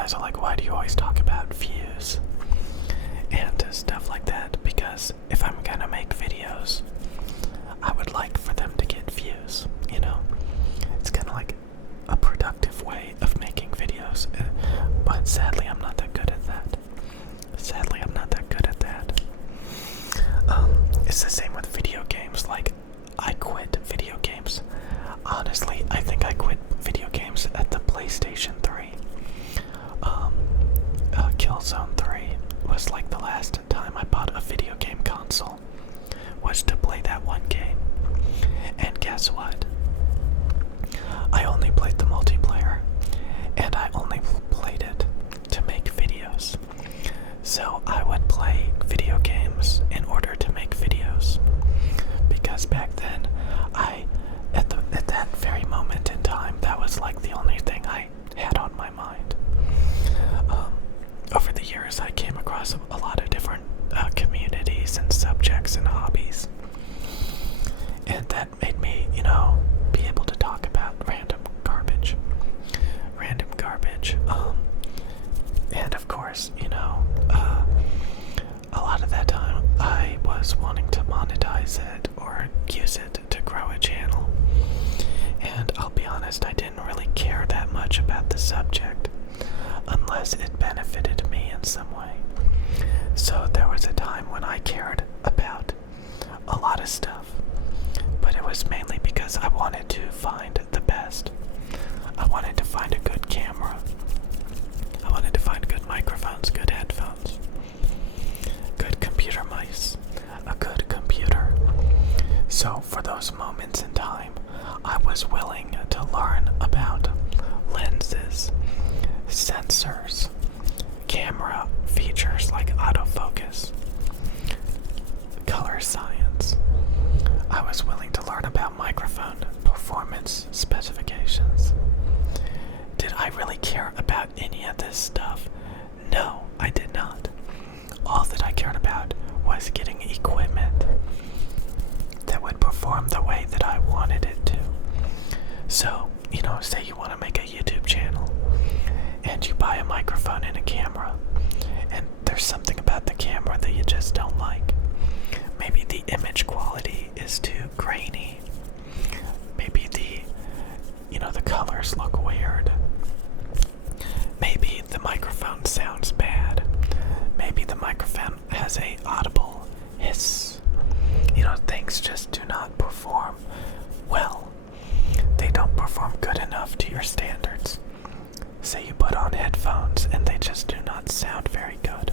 guys are like, why do you always talk about views and stuff like that? Because if I'm gonna make videos, I would like for them to get views, you know? It's kind of like a productive way of making videos, but sadly I'm not that good at that. It's the same with video games. Like, I quit video games. Honestly, I think I quit video games at the PlayStation 3. Killzone 3 was like the last time I bought a video game console, was to play that one game. And guess what? I only played the multiplayer, and I only played it to make videos. So I would play video games in order to make videos, because back then, at that very moment in time, that was like the only thing I had on my mind. Over the years, I came across a lot of different communities and subjects and hobbies, and that made me, be able to talk about random garbage. And of course, a lot of that time I was wanting to monetize it or use it to grow a channel. And I'll be honest, I didn't really care that much about the subject unless it benefited me in some way. So there was a time when I cared about a lot of stuff, but it was mainly because I wanted to find the best. I wanted to find a good camera. I wanted to find good microphones, good headphones, good computer mice, a good computer. So for those moments in time, I was willing to learn about lenses, sensors, camera features like autofocus, color science. I was willing to learn about microphone performance specifications. Did I really care about any of this stuff? No, I did not. All that I cared about was getting equipment that would perform the way that I wanted it to. So, say you want to make a YouTube channel, and you buy a microphone and a camera, and there's something about the camera that you just don't like. Maybe the image quality is too grainy. Maybe the colors look weird. Maybe the microphone sounds bad. Maybe the microphone has a audible hiss. Things just do not perform well. They don't perform good enough to your standards. Say you put on headphones and they just do not sound very good.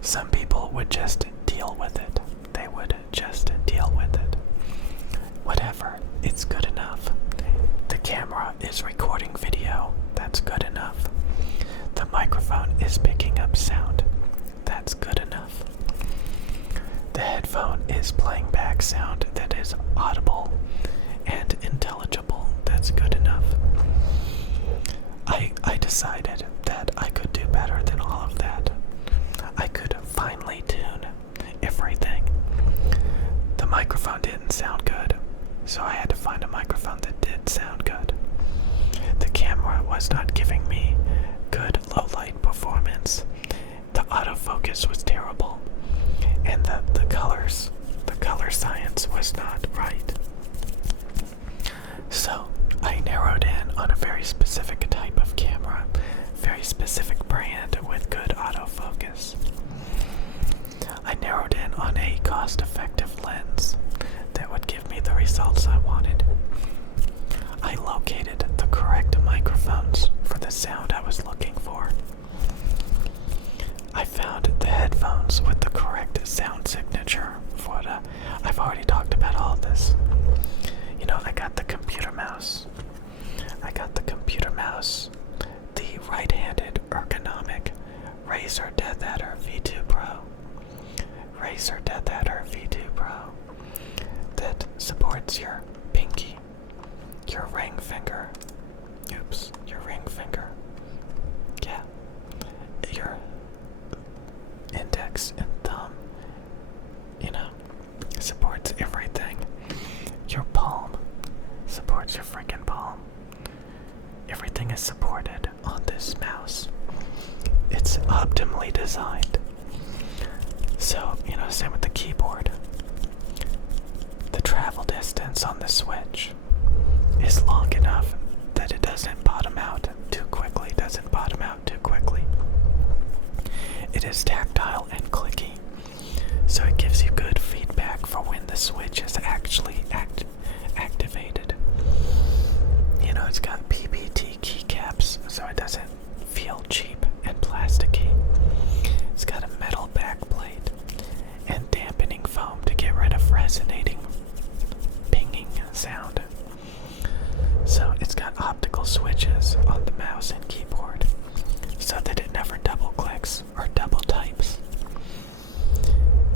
Some people would just deal with it. They would just deal with it. Whatever, it's good enough. The camera is recording video. That's good enough. The microphone is picking up sound. That's good enough. The headphone is playing back sound that is audible and intelligible. That's good enough. I decided that I could do better than all of that. I could finely tune everything. The microphone didn't sound good, so I had to find a microphone that did sound good. The camera was not giving me good low light performance. The autofocus was terrible, and the color science was not right. So I narrowed in on a very specific type of camera, very specific brand with good autofocus. I narrowed in on a cost-effective lens that would give me the results I wanted. I located the correct microphones for the sound I was looking for. I found the headphones with the correct sound signature for I've already talked about all this. I got the computer mouse. The right-handed ergonomic Razer Death Adder V2 Pro. That supports your pinky, your ring finger. Your ring finger. Yeah. Your index and thumb. Supports everything. Your palm supports your freaking palm. Everything is supported on this this mouse. It's optimally designed. So, same with the keyboard. The travel distance on the Switch is long enough that it doesn't bottom out too quickly. It is tactile and clicky, so it gives you good feedback for when the Switch is actually activated. It's got PBT keycaps, so it doesn't feel cheap and plasticky. It's got a metal backplate and dampening foam to get rid of resonating pinging sound. So it's got optical switches on the mouse and keyboard so that it never double clicks or double types.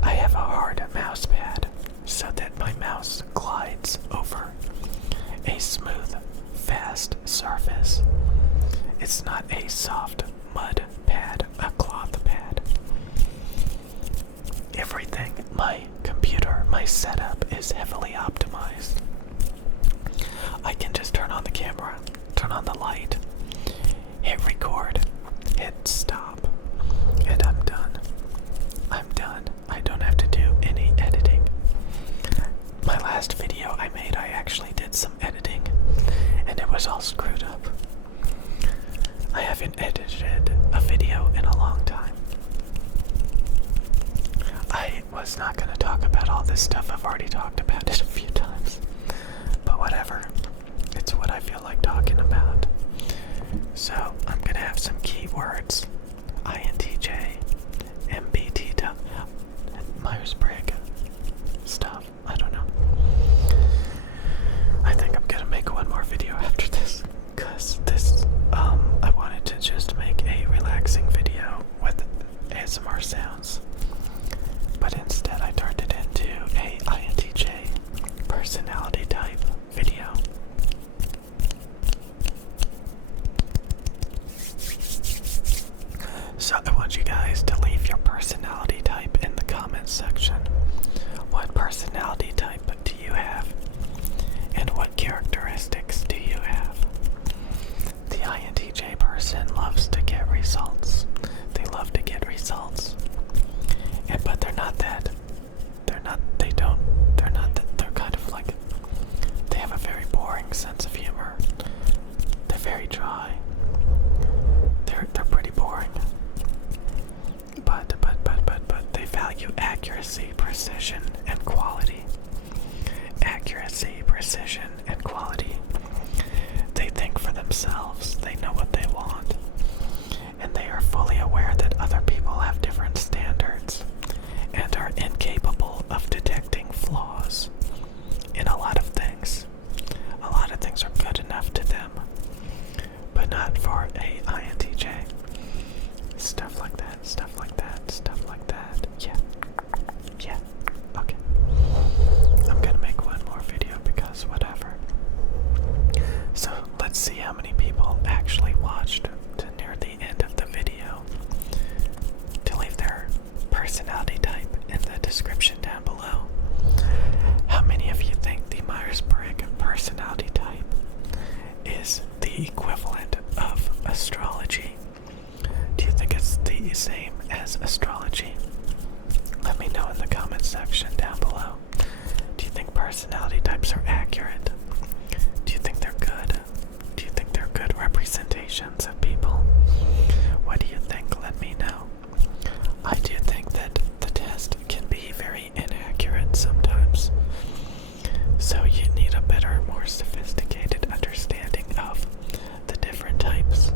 I have a hard mouse pad so that my mouse glides over a smooth, fast surface. It's not a soft mud pad, a cloth pad. Everything, my computer, my setup is heavily optimized. I can just turn on the camera, turn on the light, hit record, hit stop, and I'm done. I don't have to do any editing. My last video I made, I actually did some editing, and it was all screwed up. I haven't edited a video in a long time. I was not going to talk about all this stuff. I've already talked about it a few times. But whatever. It's what I feel like talking about. So, I'm going to have some keywords. INTJ, MBT, Myers-Briggs stuff. I don't know. I think I'm going to make one more video after this. Because I wanted to just make a relaxing video with ASMR sounds. But instead I turned it into a INTJ personality type video. So I want you guys to leave your personality type in the comments section. What personality type do you have? And what characteristics do you have? The INTJ person loves to get results. They love to get results. But they're kind of like, they have a very boring sense of humor. They're very dry. They're pretty boring. But they value accuracy, precision, and quality. Accuracy, precision, and quality. They think for themselves. They know what they want. And they are fully aware that other people have different standards and are incapable of detecting flaws in a lot of things. A lot of things are good enough to them, but not for a INTJ. Stuff like that, stuff like that, stuff like that. Yeah. Okay. I'm gonna make one more video because whatever. So let's see how many people actually watched to near the end of the video. To leave their personality type in the description down below. How many of you think the Myers-Briggs personality type is the equivalent of astrology? Do you think it's the same as astrology? Let me know in the comments section down below. Do you think personality types are accurate? Do you think they're good? Do you think they're good representations of people? What do you think? Let me know. I do think that the test can be very inaccurate sometimes. So you need a better, more sophisticated understanding of the different types.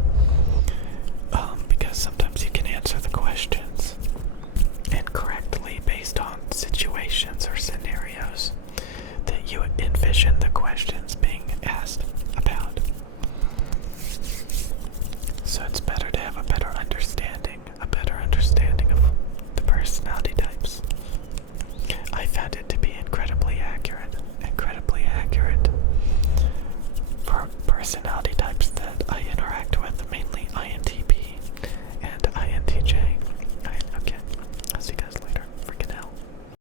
Because sometimes you can answer the questions incorrectly based on situations or scenarios that you envision the questions being asked about. So it's better to have a better understanding of the personality types. I found it to be incredibly accurate for personality